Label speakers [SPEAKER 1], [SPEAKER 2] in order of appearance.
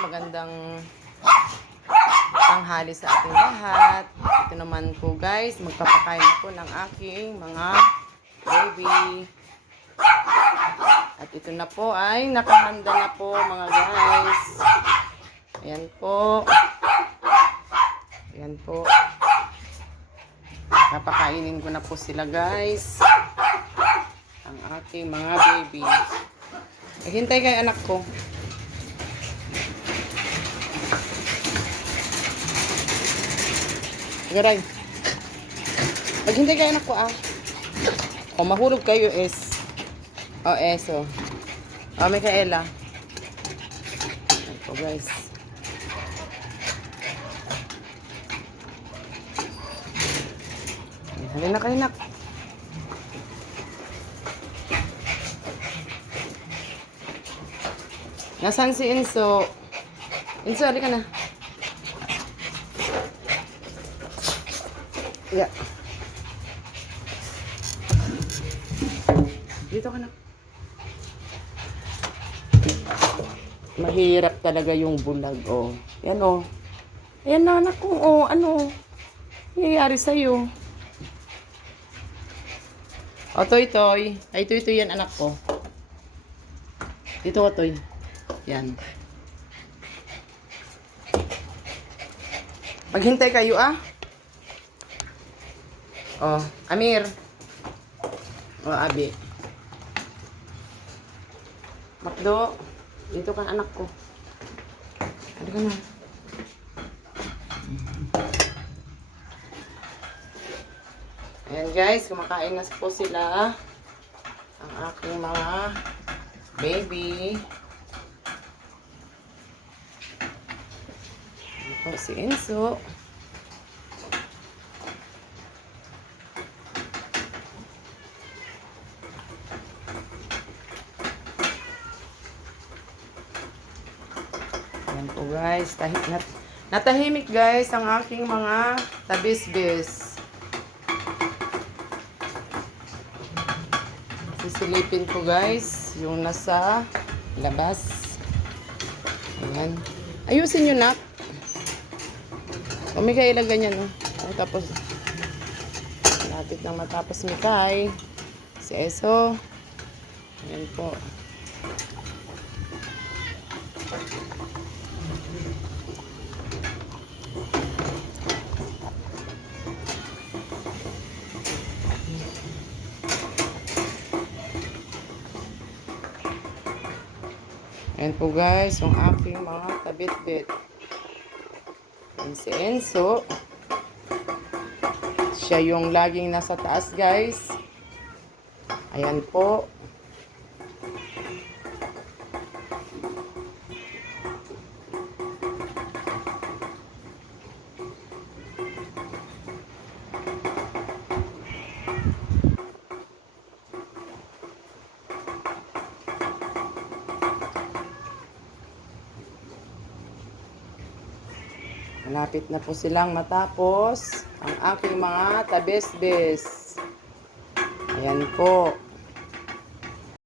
[SPEAKER 1] magandang tanghali sa ating lahat. Ito naman po guys, magpapakain ako ng aking mga baby. At ito na po ay nakahanda na po mga guys. Ayan po. Ayan po. Napakainin ko na po sila guys. Ang aking mga baby. Naghintay kay anak ko. Garay. Maghintay kayo anak ko ah. O mahulog kayo is. O eso. O Micaela. Ayan po guys. Halina kayo nak. Nasaan si Enzo? Enzo, halika na. Yeah. Dito ka na. Mahirap talaga yung bulag, oh. Yan, oh. Ayan na, anak ko, oh. Ano? Nangyayari sa'yo. O, Toy Toy. Ay, Toy Toy yan, anak ko. Dito ka, Toy. Yan. Maghintay kayo, ah. Oh, Amir. Oh, Abi. Makdo. Dito ka, anak ko. Ano ka na? Ayan guys, kumakain na po sila. Ang aking mga baby. Po si Enzo. Guys. Tahi nat natahimik guys ang aking mga tabisbis. Sisilipin ko guys yung nasa labas. Ayan. Ayusin nyo nak. O Mikay, ilagay niya no. Ay, tapos lapit nang matapos Mikay. Si Eso. Ayan po. Ayan po guys, yung aking mga tabit-bit. Ayan si Enzo. Siya yung laging nasa taas guys. Ayan po. Malapit na po silang matapos ang aking mga tabesbes. Ayan po.